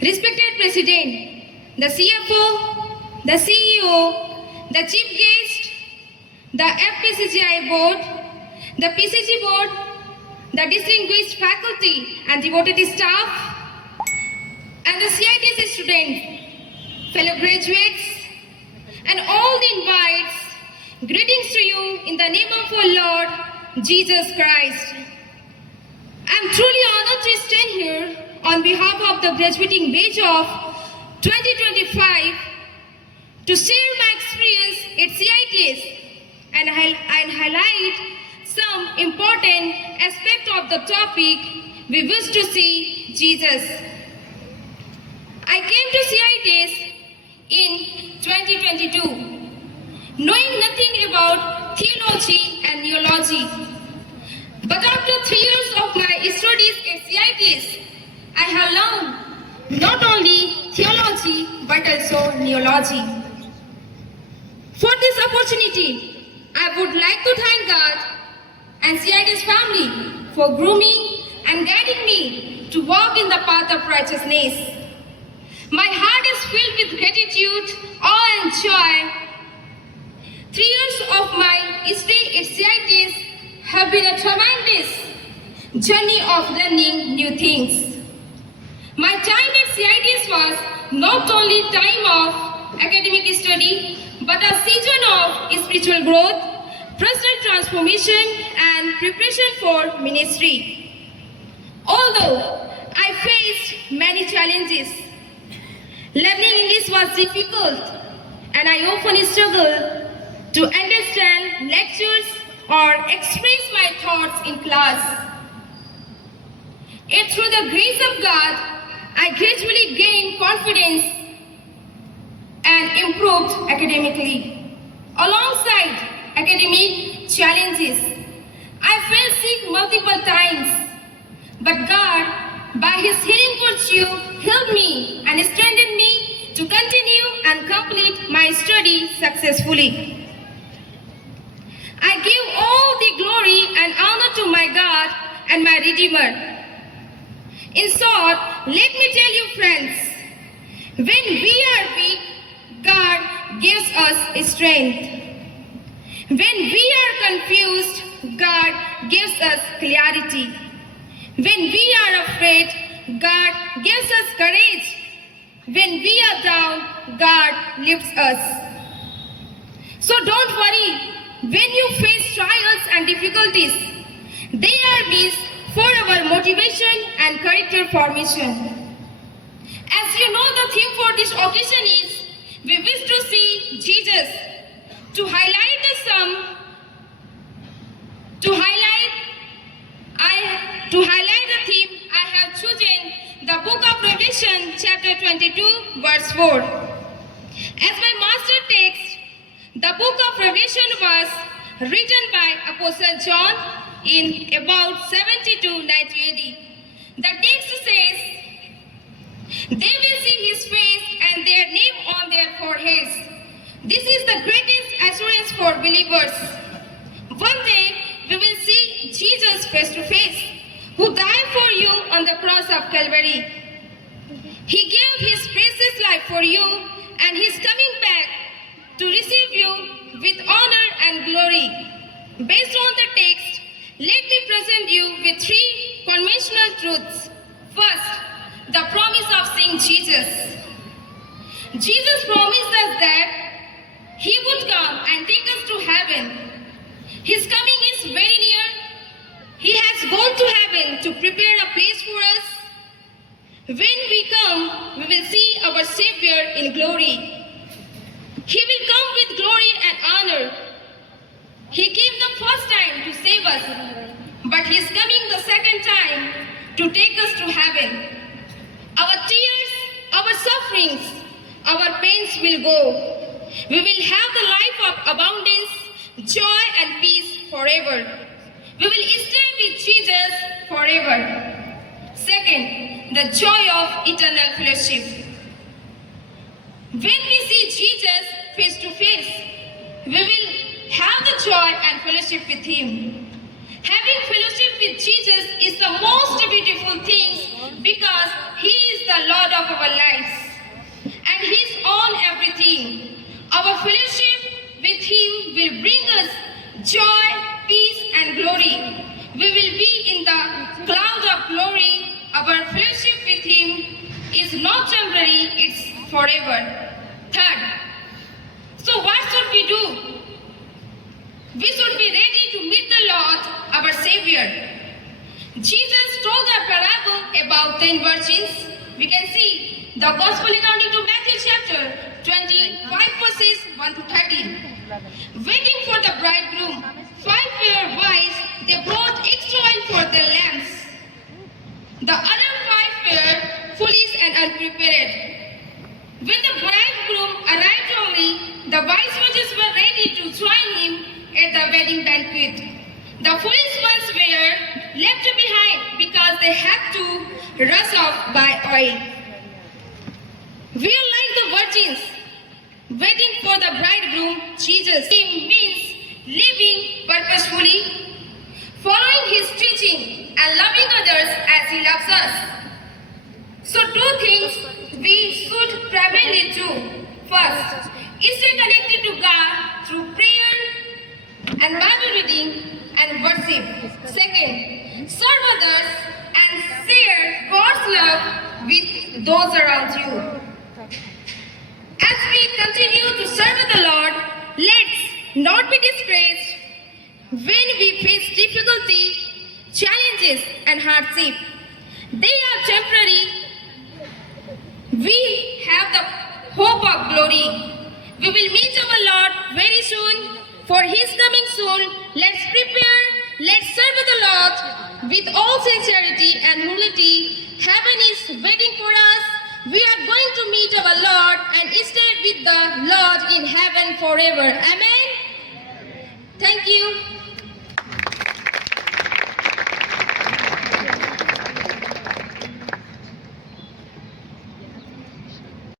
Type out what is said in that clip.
Respected President, the CFO, the CEO, the Chief Guest, the FPCGI Board, the PCG Board, the distinguished faculty and devoted staff, and the CITC students, fellow graduates, and all the invites, greetings to you in the name of our Lord Jesus Christ. I am truly honored to stand here on behalf of the graduating batch of 2025 to share my experience at CITS and highlight some important aspect of the topic we wish to see Jesus. I came to CITS in 2022, knowing nothing about theology and neology. But after 3 years of my studies at CITS, I have learned not only theology but also neology. For this opportunity, I would like to thank God and CITS family for grooming and guiding me to walk in the path of righteousness. My heart is filled with gratitude, awe and joy. 3 years of my stay at CITS have been a tremendous journey of learning new things. My time at CITS was not only time of academic study, but a season of spiritual growth, personal transformation, and preparation for ministry. Although I faced many challenges, learning English was difficult, and I often struggled to understand lectures or express my thoughts in class. Yet through the grace of God, I gradually gained confidence and improved academically. Alongside academic challenges, I fell sick multiple times, but God, by His healing virtue, helped me and strengthened me to continue and complete my study successfully. I give all the glory and honor to my God and my Redeemer. In short, let me tell you friends, when we are weak, God gives us strength. When we are confused, God gives us clarity. When we are afraid, God gives us courage. When we are down, God lifts us. So don't worry, when you face trials and difficulties, they are these for our motivation and character formation. As you know, the theme for this occasion is, we wish to see Jesus. To highlight the theme, I have chosen the book of Revelation, chapter 22, verse 4. As my master text, the book of Revelation was written by Apostle John in about 70 to 90 AD. The text says, they will see His face and their name on their foreheads. This is the greatest assurance for believers. One day we will see Jesus face to face, who died for you on the cross of Calvary. He gave His precious life for you, and He's coming back to receive you with honor and glory. Based on the text, let me present you with 3 conventional truths. First, the promise of seeing Jesus. Jesus promised us that He would come and take us to heaven. His coming is very near. He has gone to heaven to prepare a place for us. When we come, we will see our Savior in glory. He will come with glory and honor. He came the first time to save us, but He is coming the second time to take us to heaven. Our tears, our sufferings, our pains will go. We will have the life of abundance, joy and peace forever. We will stay with Jesus forever. Second, the joy of eternal fellowship. When we see Jesus face to face, we will have the joy and fellowship with Him. Having fellowship with Jesus is the most beautiful thing because He is the Lord of our lives, and He owns everything. Our fellowship with Him will bring us joy, peace, and glory. We will be in the cloud of glory. Our fellowship with Him is not temporary, it's forever. Third, so what should we do? We should be ready to meet the Lord, our Savior. Jesus told a parable about 10 virgins. We can see the Gospel according to Matthew chapter 25 verses 1 to 13. Waiting for the bridegroom, 5 were wise, they brought extra oil for their lamps. The other 5 were foolish and unprepared. When the bridegroom arrived early, the wise virgins were ready to join him at the wedding banquet. The foolish ones were left behind because they had to rush off by oil. We are like the virgins waiting for the bridegroom, Jesus. It means living purposefully, following His teaching, and loving others as He loves us. So 2 things we should primarily do. First, is stay connected to God through prayer and Bible reading and worship. Second, serve others and share God's love with those around you. As we continue to serve the Lord, let's not be discouraged when we face difficulty, challenges, and hardship. They are temporary. We have the hope of glory. We will meet our Lord very soon. For His coming soon, let's prepare, let's serve the Lord with all sincerity and humility. Heaven is waiting for us. We are going to meet our Lord and stay with the Lord in heaven forever. Amen. Thank you.